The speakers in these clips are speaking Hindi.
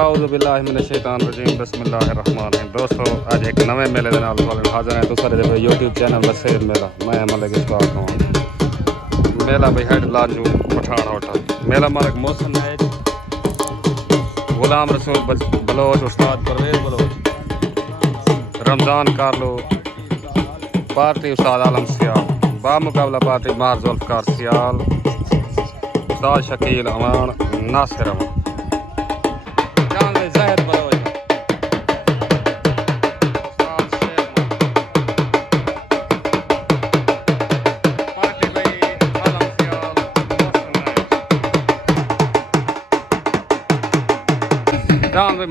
औज़ुबिल्लाहिमिनश्शैतानिर्रजीम बिस्मिल्लाहिर्रहमानिर्रहीम। दोस्तों आज एक नवे मेले के नाल हाज़िर हैं। तुसां दे यूट्यूब चैनल बसेर मेला मैं मलिक इसबाक हूँ। मेला भाई हेड लाजू पठान होटल मेला मालिक मोहसिन नाइज गुलाम रसूल बलोच उस्ताद परवेज बलोच रमज़ान कारलो पार्टी उस्ताद आलम सियाल बामुकाबला पार्टी मार जुल्फ़कार सियाल उस्ताद शकील अमान नासिर अमान जहर बलोच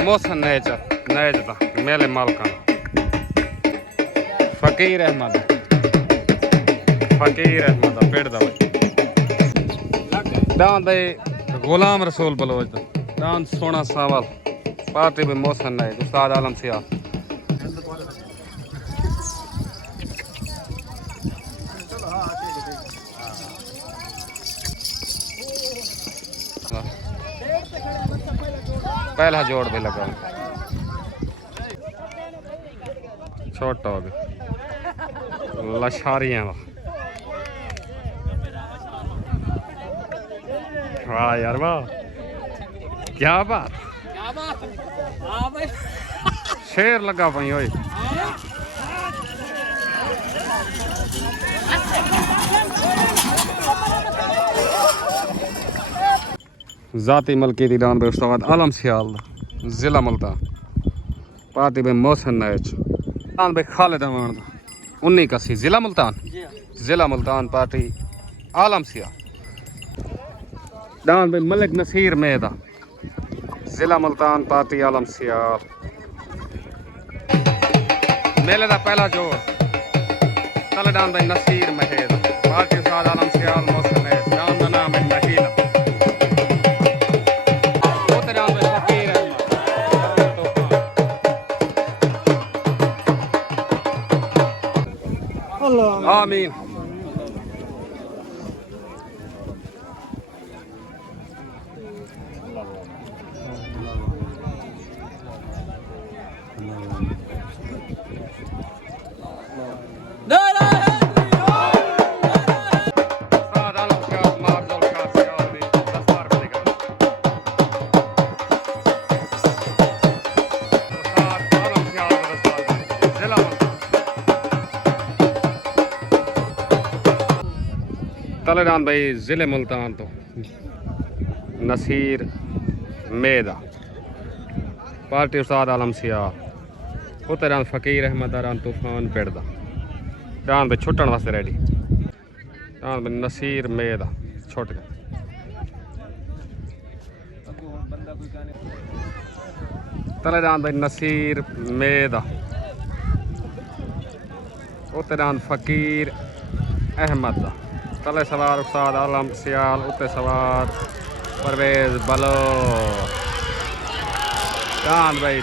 मोहसिन नैज था मेले मालका फकीर अहमद पेड़ दा डांद भाई गुलाम रसूल बलोच डांद सोना सावल पार्टी में मोहसिन नैज उस्ताद आलम सियाल पहला जोड़ भी लगा छोटा हो गया लशारियां वाह यार वाह क्या बात शेर लगा पाई ओए ज़ाती मलकी ईरान में उस्ताद आलम सियाल ज़िला मुल्तान पार्टी में मोहसिन नैज डांद भाई खालिद अमान 19 ज़िला मुल्तान पार्टी आलम सियाल डांद भाई मलिक नसीर मेदा ज़िला मुल्तान पार्टी आलम सियाल मेले का पहला जोड़ तल डांद भाई नसीर महेद पार्टी उस्ताद आलम सियाल मोहसिन नैज डांद का नाम है नहीला आमीन तलेडान भाई ज़िले मुल्तान तो नसीर मेदा पार्टी उस्ताद आलम सियाल उतरान फकीर अहमद आरान तूफान पेड़दा डान भाई छुट्टन वास्ते रेडी डान भाई नसीर मेदा छुट गया तलेडान भाई नसीर मेदा उतरान फकीर अहमद तले सवार उस्ताद आलम सियाल उत्ते सवार परवेज बलो डांद भाई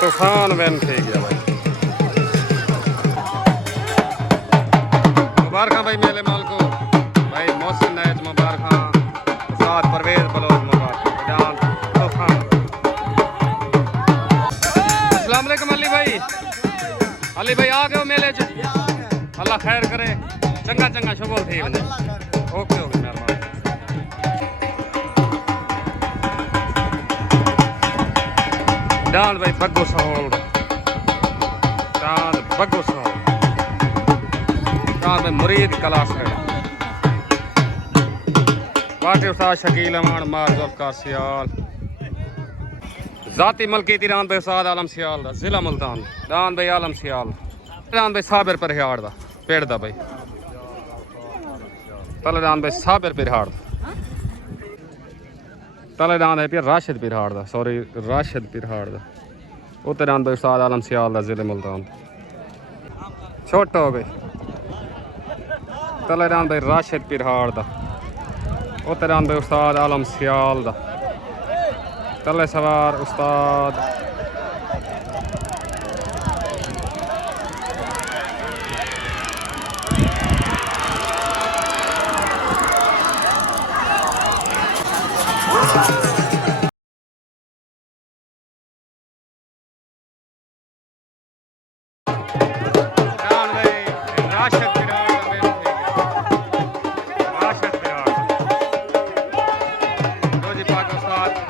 तूफान वैन थी गया भाई मुबारक भाई मेले माल को भाई मोहसिन नैज मुबारक उस्ताद परवेज बलो मुबारक डांद तूफान अस्सलाम वालेकुम अली भाई आ गए मेले च अल्लाह खैर करे चंगा चंगा शुभ थी वने ओके ओके मेहरबानी डांद भाई बग्गो साहौल डांद भाई मुरीद क्लास है पार्टी उस्ताद शकील अमान मार जुल्फ़कार सियाल ज़ाती मलकी ईरान भाई उस्ताद आलम सियाल ज़िला मुल्तान डांद भाई आलम सियाल डांद भाई साबिर परिहाड़ दा पेड़ दा भाई तलेडान भाई साबिर परिहाड़ तलेडान है राशिद परिहाड़ दा सॉरी राशिद परिहाड़ दा उतरान भाई उस्ताद आलम सियाल दा ज़िले मुल्तान छोटा हो गई तलेडान भाई राशिद परिहाड़ दा उतरान भाई उस्ताद आलम सियाल दा तले सवार उस्ताद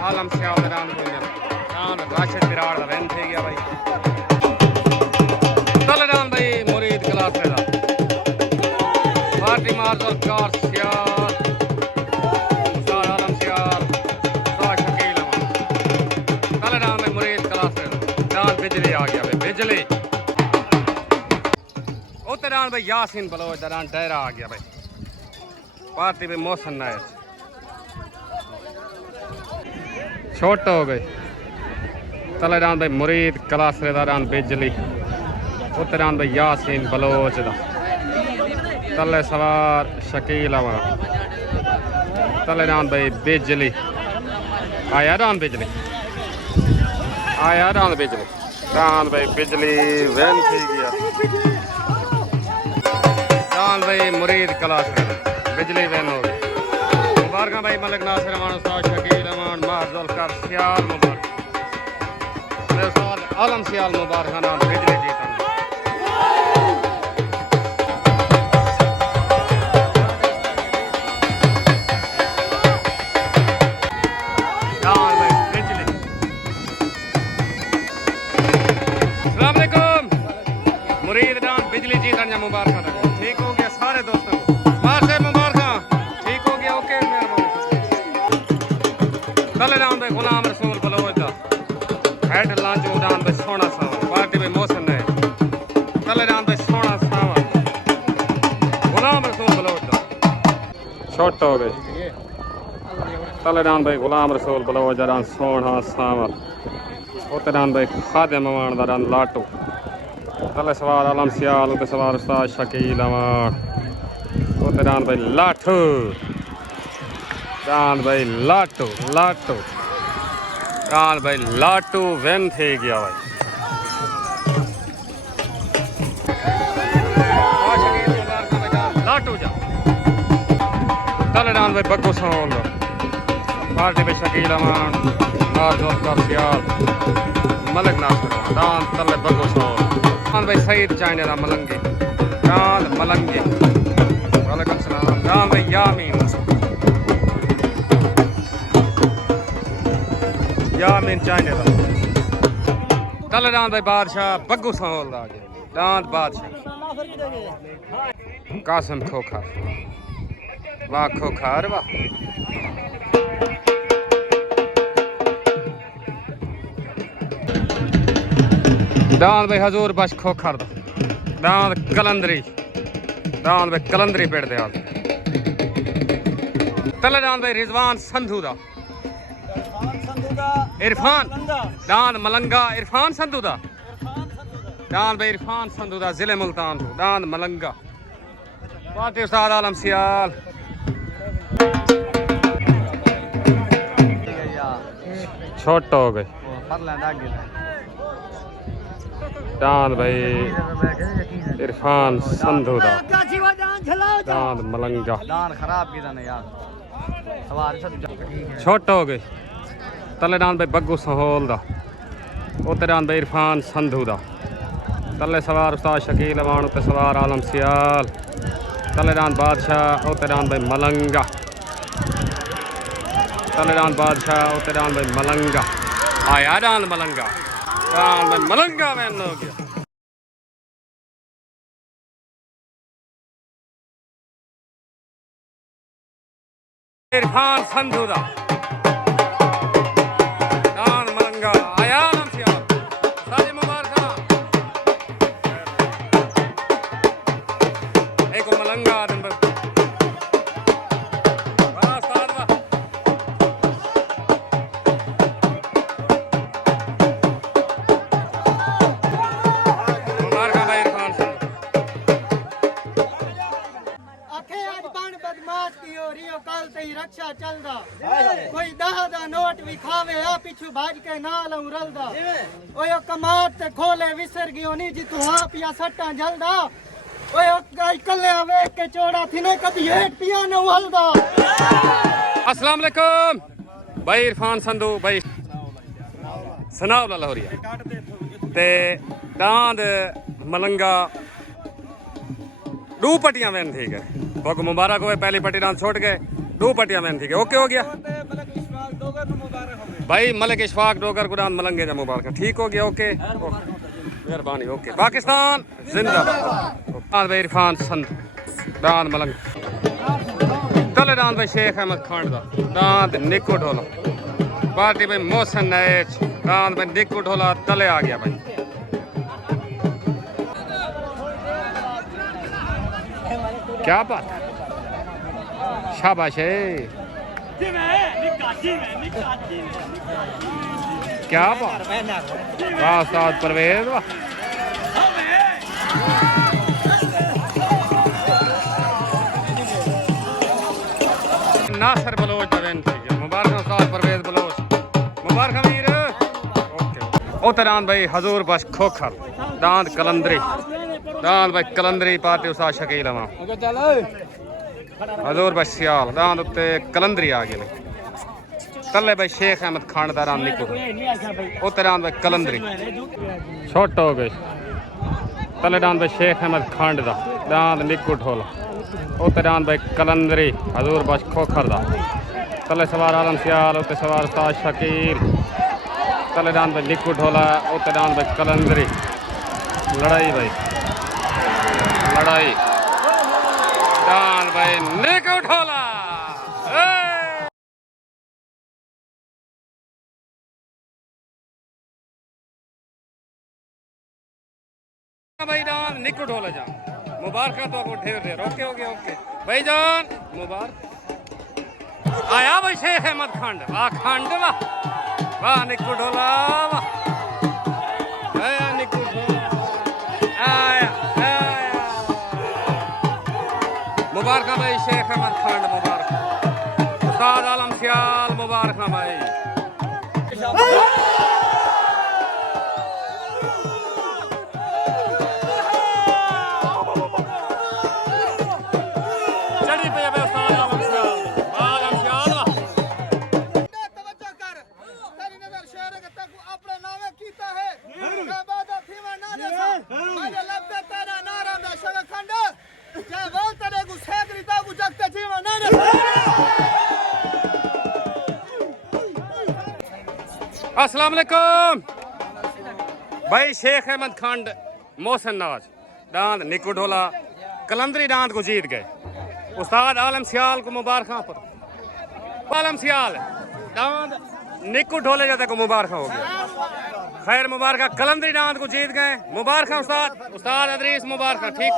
आलम सियाल राशिद बिराड़ का वैन थे गया भाई तलरान भाई मुरीद क्लास दा पार्टी मार्शल कार सियाल उस्ताद आलम सियाल उस्ताद शकील तलरान भाई मुरीद क्लास दा जान बिजली आ गया भाई बिजली उतरान भाई यासीन बलोच दरान डेरा आ गया भाई पार्टी में मौसम नायक छोट हो गए तलेरान भाई मुरीद कलासरेदारान बिजली उतरान भाई यासीन बलोच दा तले सवार शकील अवा तलेरान भाई बिजली आया रान बिजली रान भाई बिजली वैन थी गया रान भाई मुरीद कलासरेदार बिजली वैन हो गई मुबारक भाई मलिक नासिर अमान उस्ताद शकील अमान महजुल कर सियाल मुबारक उस्ताद आलम सियाल मुबारक नाम बिजली जीतन रान भाई बिजली अस्सलाम वालेकुम मुरीद रान बिजली जीतन या मुबारक ठीक हो गया सारे दोस्तों को मार से मुबारक ठीक हो गया ओके तलेरान भाई गुलाम रसूल बलोच दा हेड लांच उड़ान भाई सोना सावा पार्टी में मौसम है तलेरान भाई सोना सावा गुलाम रसूल बलोच दा छोट हो गए तलेरान भाई गुलाम रसूल बलोच दा सोना सावा उतरान भाई खादिम अवान दा रन लाटू तले सवार आलम सियाल उते सवार उस्ताद शकील अवान उतरान भाई लाठू रान भाई लाटू रान भाई लाटू वैन थे गया भाई लाटू जा तलेरान भाई बग्गू सोल पार्टी पे शकील अमान मारजोल का सियाल मलिक नासिर रान तले बग्गू सोल रान भाई सईद चाइने दा मलंगी रान मलंगी वालेकुम सलाम रान भाई यामीन यामीन चाइने दा तलेरान भाई बादशाह बग्गू सोल दा दांत बादशाह कासिम खोखा वाह खोखार वाह दांत भाई हजूर बश खोखर दांत कलंदरी पेड़ दे तलेरान भाई रिजवान संधू दा इरफान दान मलंगा इरफान संधू दा दान भाई इरफान संधू दा जिले मुल्तान दान मलंगा पार्टी उस्ताद आलम सियाल छोट हो गए दान भाई इरफान संधू दा दान मलंगा छोट हो गए तलेरान भाई बग्गू सहोल दा उतरान भाई इरफान संधू दा तले सवार उस्ताद शकील अवान उते सवार आलम सियाल तलेरान बादशाह उतरान भाई मलंगा तलेरान बादशाह उतरान भाई मलंगा आया रान मलंगा रान भाई मलंगा वैन हो गया इरफान संधू दा दान मलंगा आया आलम सियाल सारे मुबारक एक मलंगा नंबर रक्षा चलदा कोई 10 दा नोट भी खावे आ पिछू भाज के नाल उरलदा ओयो कमात ते खोले विसर गयो नी जितू हां पिया सट्टा जलदा ओयो गाय कल्ले वेख के चोड़ा थी ने कदी हेट पिया न उहलदा अस्सलाम वालेकुम भाई इरफान संधू भाई सनावला लाहौरिया ते दांद मलंगा दो पट्टियां मैन ठीक है बहुत मुबारक हुए पहली पट्टी दांद छोड़ गए दो पट्टियां मैन ठीक है ओके हो गया भाई मलिक इशफाक डोगर गुरान मलंगे जा मुबारक ठीक हो गया ओके मेहरबानी ओके पाकिस्तान जिंदाबाद भाई इरफान संधू दांद मलंग तले दांद भाई शेख अहमद खान दा दांद निक्कू ढोला पार्टी भाई मोहसिन नैच दांद भाई निक्कू ढोला तले आ गया भाई क्या बात शाबाश है क्या बात वाह उस्ताद परवेज वाह नासर बलोच मुबारक उस्ताद परवेज बलोच मुबारक वीर ओके उतरान भाई हजूर बश खोखर दांद कलंदरी दांद भाई कलंदरी पार्टी उस्ताद शकील अमा हजूर बश सियाल दांद उत्ते कलंदरी आ गए तले भाई शेख अहमद खान दा रान निको उतरान भाई कलंदरी छोट हो गए तले दांद भाई शेख अहमद खान दा दांद निको ढोला उतरान भाई कलंदरी हजूर बश खोखर दा तले सवार आलम सियाल उते सवार उस्ताद शकील तले दांद भाई निको ढोला उतरान भाई कलंदरी लड़ाई भाई लड़ाई दान भाई निको ढोला भाई जान निको ढोला जा मुबारक तो आपको ढेर ढेर ओके ओके ओके भाई जान मुबारक आया भाई शेख अहमद खंड वाह खंड वाह वाह निको ढोला वाह आया निको ढोला आया मुबारक भाई शेख अहमद खान मुबारक उस्ताद आलम सियाल मुबारक भाई चढ़ी पे उस्ताद आलम सियाल आलम सियाल तवज्जो कर तेरी नजर शेर के तक अपने नामे कीता है इबादत थी मैं ना देखा मेरे लब्बे तेरा नारा में शेर खंड जे वो तेरे को सेकरी ता को जगते थी मैं ना देखा अस्सलाम वालेकुम भाई शेख अहमद खंड मोहसिन नवाज दांद निको ढोला कलंदरी दांद को जीत गए उस्ताद आलम सियाल को मुबारक पर आलम सियाल दांद निको ढोले जाते को मुबारक हो गया खैर मुबारक कलंदरी दांद को जीत गए मुबारक उस्ताद उस्ताद अदरीस मुबारक ठीक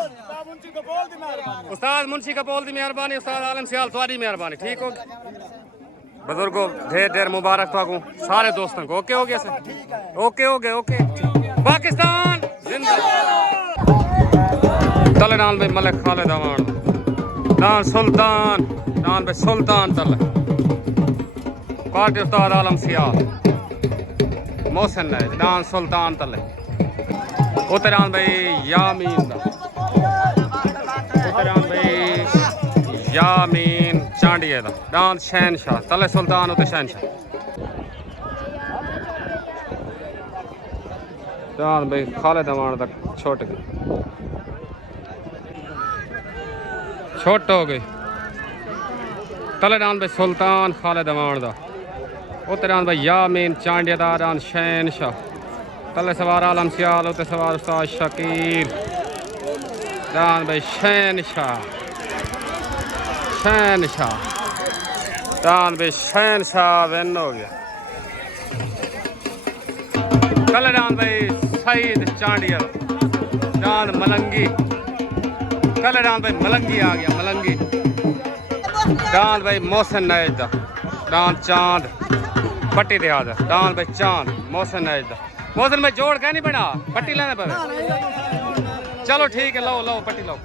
उस्ताद मुंशी कपोल दी मेहरबानी उस्ताद आलम सियाल तुम्हारी मेहरबानी ठीक हो बुजुर्गों ढेर ढेर मुबारक तो सारे दोस्तों को ओके हो गया सर ओके हो गए ओके पाकिस्तान जिंदाबाद तले दान भाई मलिक खालिद अमान दान सुल्तान दान भाई सुल्तान तले पार्टी उस्ताद आलम सियाल मोहसिन है दान सुल्तान तले उतरान भाई यामीन उतरान भाई यामीन चांडिये दा दांद शहनशाह तले सुल्तान उते शहनशाह दांद भाई खालिद अमान तक छोट गए छोट हो गई तले दांद भाई सुल्तान खालिद अमान दा उते दांद भाई यामीन चांडिये दा दांद शहनशाह तले सवार आलम सियाल उते सवार उस्ताद शकील दांद भाई शहनशाह शहनशाह दान भाई शहनशाह विन हो गया कल दान भाई सईद चांडिया दान मलंगी कल दान भाई मलंगी आ गया मलंगी दान भाई मोहसिन नैज दा दान चांद पट्टी दे आदा दान भाई चांद मोहसिन नैज दा मोहसिन भाई जोड़ के नहीं बना पट्टी लेने पर चलो ठीक है लो लो पट्टी लो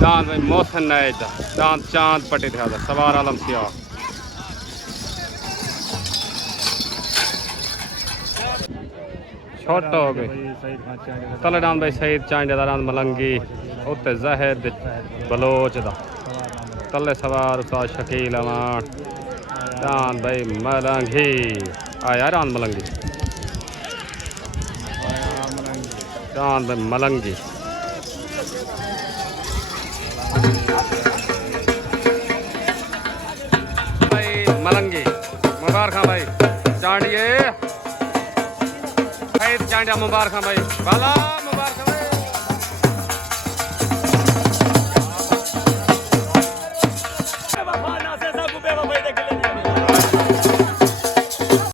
दान भाई मोहसिन नैज दा दान चांद पट्टी दे आदा सवार आलम सियाल छोटा हो गए तले दान भाई सईद चांडिया दा दान मलंगी उत्ते ज़ाहिद बलोच दा तले सवार उस्ताद शकील अमान चांद भाई मलंगी आया रान मलंगी चांद भाई मलंगी भाई मलंगी मुबारक भाई चांडिए चांडिया मुबारक भाई भला मुबारक